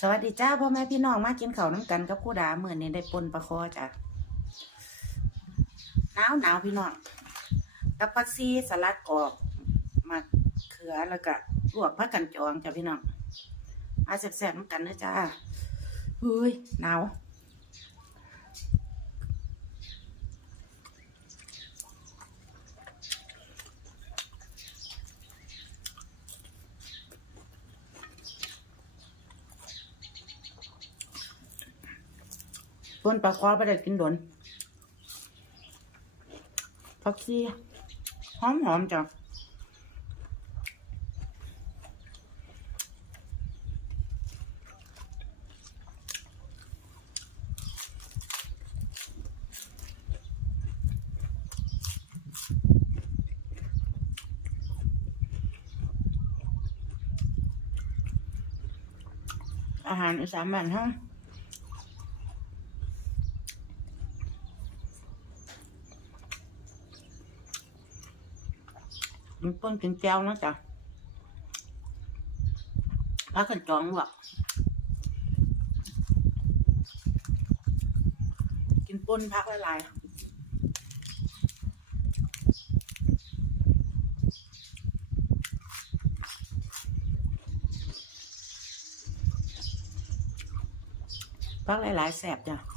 สวัสดีจ้าพ่อแม่พี่น้องมากินข้าวน้ำกันกับกูดาเมื่อนี้ได้ปนปลาคอจ้ะหนาวหนาวพี่น้องกับผักซีสลัดกรอบมาเขือแล้วก็ลวกผักกันจองจ้ะพี่น้องมาแซ่บๆน้ำกันนะจ้าเฮ้ยหนาว ปนปลาคอไปได้กินโดนผักซีหอมหอมจ้ะอาหารอีสานบ้านเฮา มันป้นกินแก้วนะจ๊ะพักกันจองว่ะกินป่นพักละลายพักหลายๆแสบจ้ะ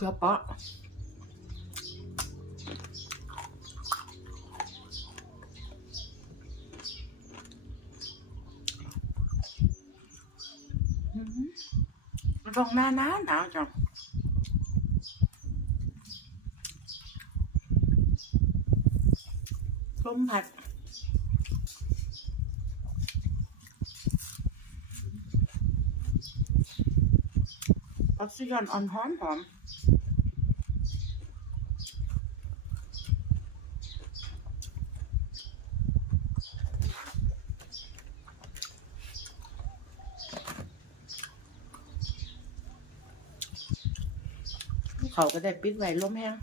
มะเขือเปาะอื้อหือตรงหน้าหนาวหนาวจังลม ผัดออกซิเจนอ่อนหอมหอมเขาก็ได้ปิดไว้ลมแห้ง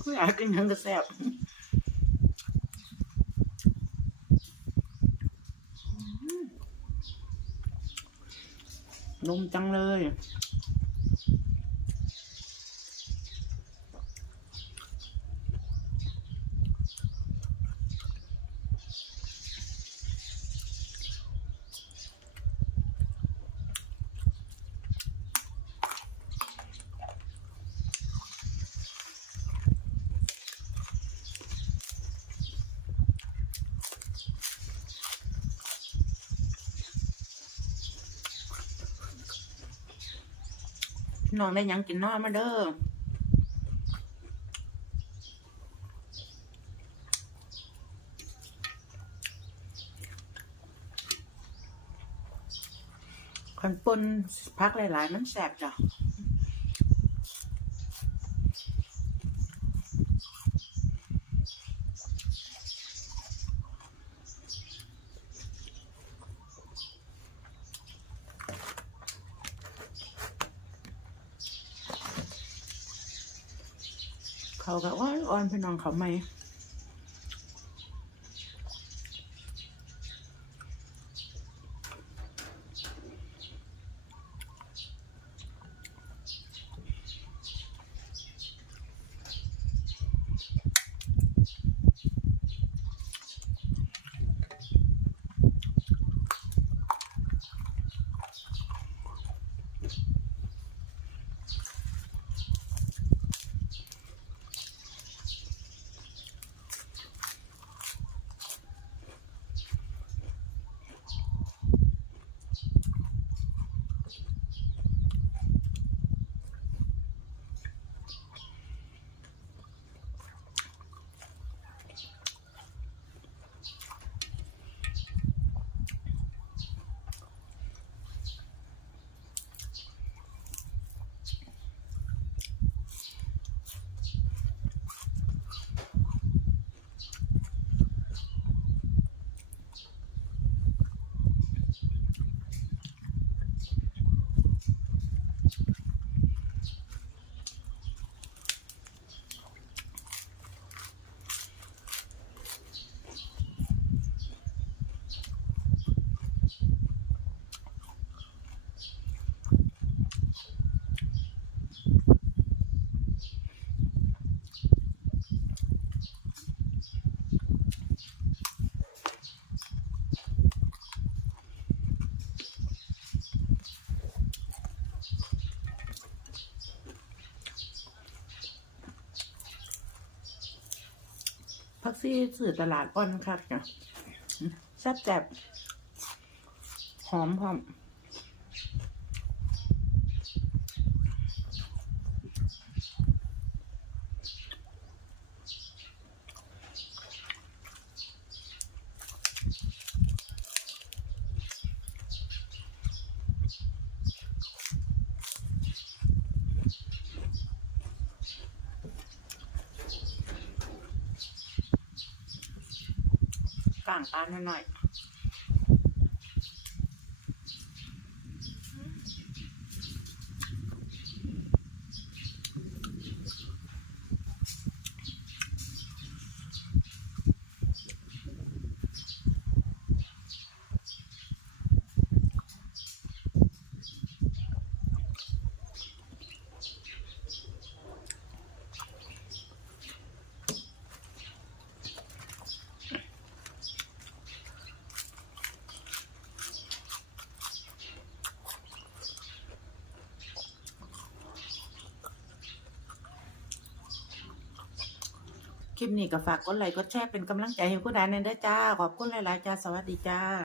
กูอยากกินหยังก็แซ่บ นมจังเลย น้องได้ยังกินน้อยมาเด้อคันปนพักหลาย ๆ มันแสบจ้ะ เขาก็ว่าอ่อนพี่น้องเขาไหมักซี่สื่อตลาดก้อนคักจ้ะแซ่บแซ่บหอมหอมางปลาหน่อยๆ คลิปนี้ก็ฝากกดไลค์กดแชร์เป็นกำลังใจให้ผู้ใดนั่นเด้อจ้า ขอบคุณหลาย ๆ จ้า สวัสดีจ้า